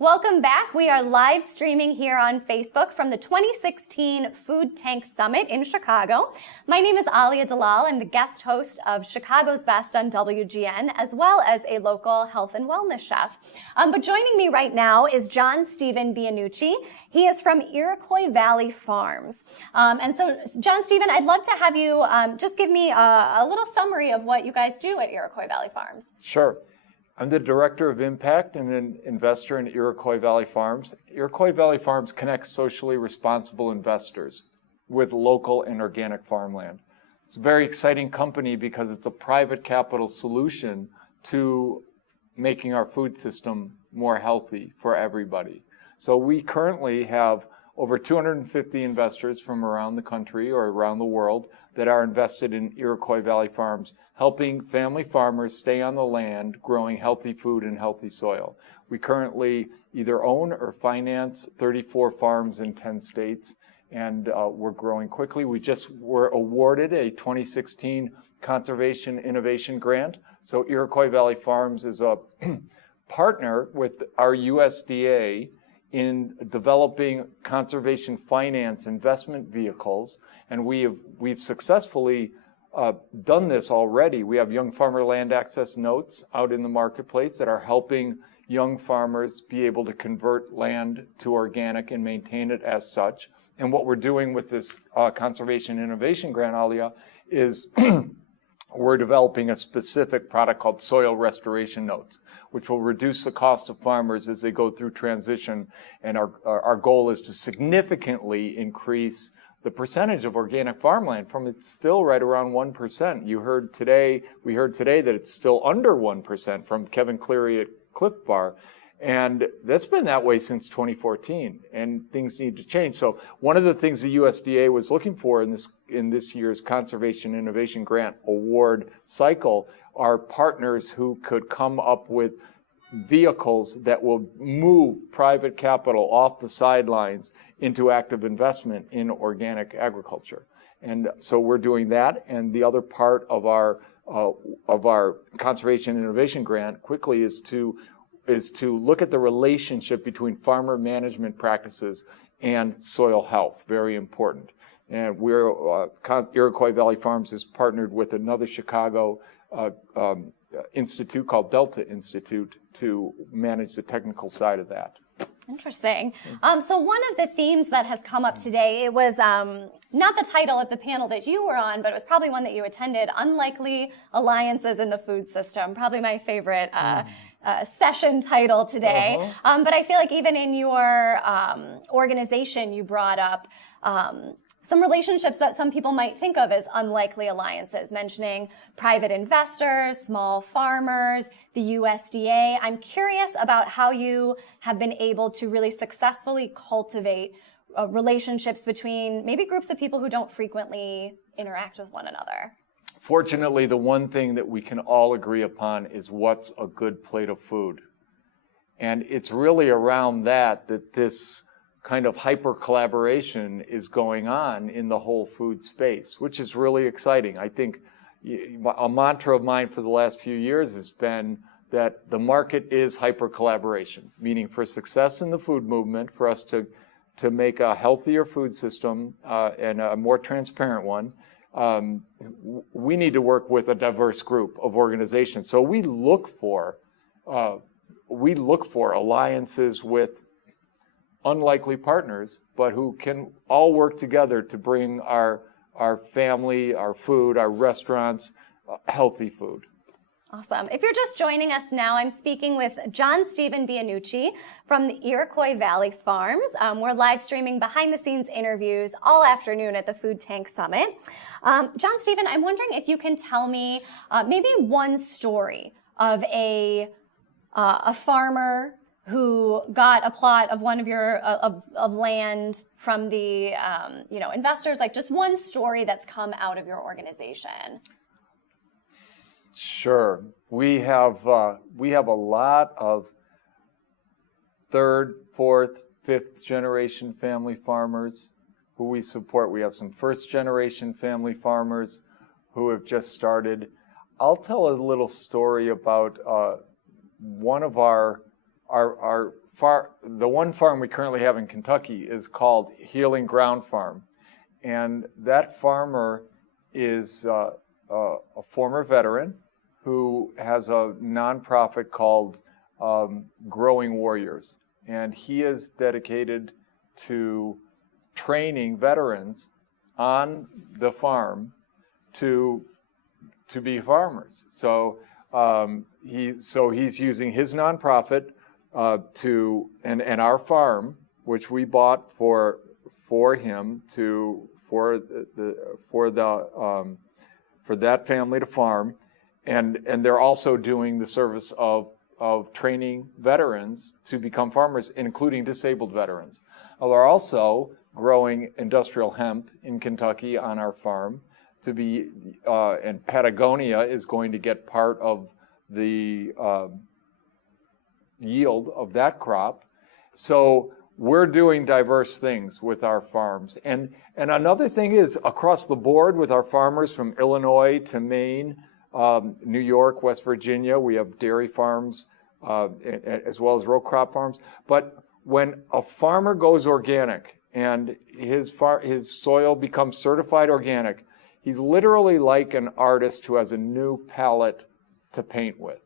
Welcome back. We are live streaming here on Facebook from the 2016 Food Tank Summit in Chicago. My name is Alia Dalal. I'm the guest host of Chicago's Best on WGN, as well as a local health and wellness chef. But joining me right now is John Stephen Bianucci. He is from Iroquois Valley Farms. And so, John Stephen, I'd love to have you just give me a little summary of what you guys do at Iroquois Valley Farms. Sure. I'm the Director of Impact and an investor in Iroquois Valley Farms. Iroquois Valley Farms connects socially responsible investors with local and organic farmland. It's a very exciting company because it's a private capital solution to making our food system more healthy for everybody. So we currently have over 250 investors from around the country or around the world that are invested in Iroquois Valley Farms, helping family farmers stay on the land, growing healthy food and healthy soil. We currently either own or finance 34 farms in 10 states, and we're growing quickly. We just were awarded a 2016 Conservation Innovation Grant. So Iroquois Valley Farms is a partner with our USDA in developing conservation finance investment vehicles, and we've successfully done this already. We have young farmer land access notes out in the marketplace that are helping young farmers be able to convert land to organic and maintain it as such. And what we're doing with this Conservation Innovation Grant, Alia, is we're developing a specific product called soil restoration notes, which will reduce the cost of farmers as they go through transition. And our goal is to significantly increase the percentage of organic farmland from it's still right around 1%. We heard today that it's still under 1% from Kevin Cleary at Cliff Bar. And that's been that way since 2014, and things need to change. So one of the things the USDA was looking for in this year's Conservation Innovation Grant Award cycle are partners who could come up with vehicles that will move private capital off the sidelines into active investment in organic agriculture. And so we're doing that. And the other part of our Conservation Innovation Grant quickly is to look at the relationship between farmer management practices and soil health, very important. And Iroquois Valley Farms is partnered with another Chicago institute called Delta Institute to manage the technical side of that. Interesting. So one of the themes that has come up today, it was not the title of the panel that you were on, but it was probably one that you attended, Unlikely Alliances in the Food System, probably my favorite session title today. But I feel like even in your organization, you brought up some relationships that some people might think of as unlikely alliances, mentioning private investors, small farmers, the USDA. I'm curious about how you have been able to really successfully cultivate relationships between maybe groups of people who don't frequently interact with one another. Fortunately, the one thing that we can all agree upon is what's a good plate of food. And it's really around that this kind of hyper collaboration is going on in the whole food space, which is really exciting. I think a mantra of mine for the last few years has been that the market is hyper collaboration, meaning for success in the food movement, for us to make a healthier food system and a more transparent one, we need to work with a diverse group of organizations. So we look for alliances with unlikely partners, but who can all work together to bring our family, our food, our restaurants, healthy food. Awesome. If you're just joining us now, I'm speaking with John Stephen Bianucci from the Iroquois Valley Farms. We're live streaming behind-the-scenes interviews all afternoon at the Food Tank Summit. John Stephen, I'm wondering if you can tell me maybe one story of a farmer who got a plot of one of your of land from the investors, like just one story that's come out of your organization. Sure. We have a lot of third, fourth, fifth generation family farmers who we support. We have some first generation family farmers who have just started. I'll tell a little story about one of our the one farm we currently have in Kentucky is called Healing Ground Farm. And that farmer is a former veteran who has a nonprofit called Growing Warriors. And he is dedicated to training veterans on the farm to be farmers. So he's using his nonprofit and our farm, which we bought for him for that family to farm, and they're also doing the service of training veterans to become farmers, including disabled veterans. They're also growing industrial hemp in Kentucky on our farm to be, and Patagonia is going to get part of the yield of that crop. So we're doing diverse things with our farms. And another thing is, across the board with our farmers from Illinois to Maine, New York, West Virginia, we have dairy farms as well as row crop farms. But when a farmer goes organic and his soil becomes certified organic, he's literally like an artist who has a new palette to paint with.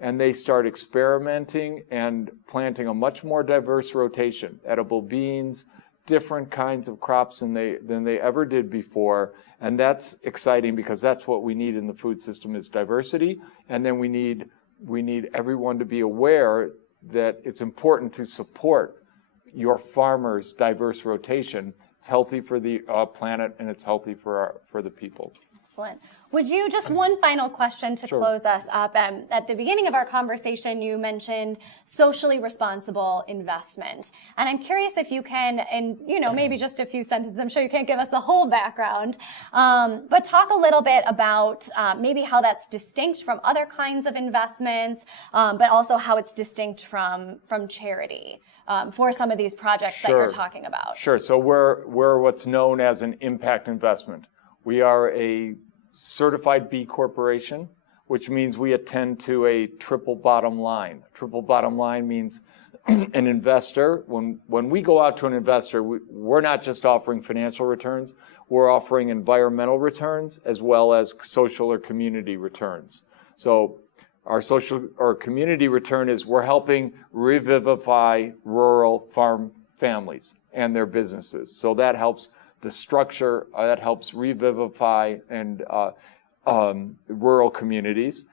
And they start experimenting and planting a much more diverse rotation, edible beans, different kinds of crops than they ever did before. And that's exciting because that's what we need in the food system is diversity. And then we need everyone to be aware that it's important to support your farmer's diverse rotation. It's healthy for the planet and it's healthy for the people. Excellent. Would you, just one final question to close us up. At the beginning of our conversation, you mentioned socially responsible investment. And I'm curious if you can, in maybe just a few sentences, I'm sure you can't give us the whole background, but talk a little bit about maybe how that's distinct from other kinds of investments, but also how it's distinct from charity for some of these projects that you're talking about. Sure. So we're what's known as an impact investment. We are a certified B Corporation, which means we attend to a triple bottom line. Triple bottom line means an investor, when we go out to an investor, we're not just offering financial returns, we're offering environmental returns as well as social or community returns. So our social or community return is we're helping revivify rural farm families and their businesses. So that helps the structure, that helps revivify and rural communities.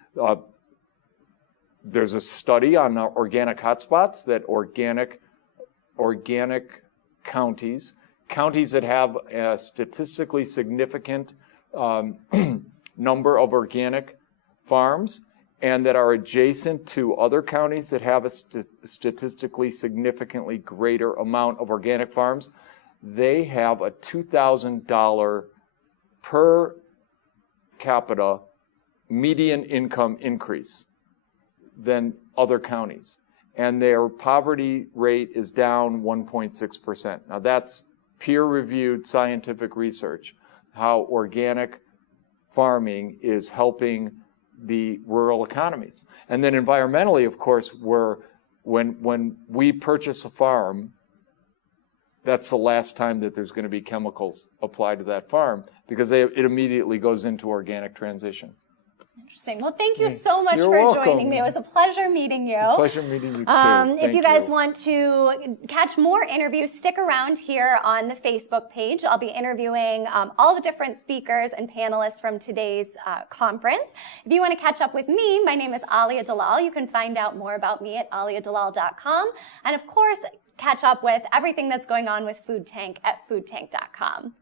There's a study on organic hotspots that organic counties that have a statistically significant number of organic farms and that are adjacent to other counties that have a statistically significantly greater amount of organic farms, they have a $2,000 per capita median income increase than other counties. And their poverty rate is down 1.6%. Now that's peer-reviewed scientific research, how organic farming is helping the rural economies. And then environmentally, of course, when we purchase a farm, that's the last time that there's going to be chemicals applied to that farm because it immediately goes into organic transition. Interesting. Well, thank you so much You're for welcome. joining me. It was a pleasure meeting you. It's a pleasure meeting you too. If you guys want to catch more interviews, stick around here on the Facebook page. I'll be interviewing all the different speakers and panelists from today's conference. If you want to catch up with me, my name is Alia Dalal. You can find out more about me at aliadalal.com. And of course, catch up with everything that's going on with Food Tank at foodtank.com.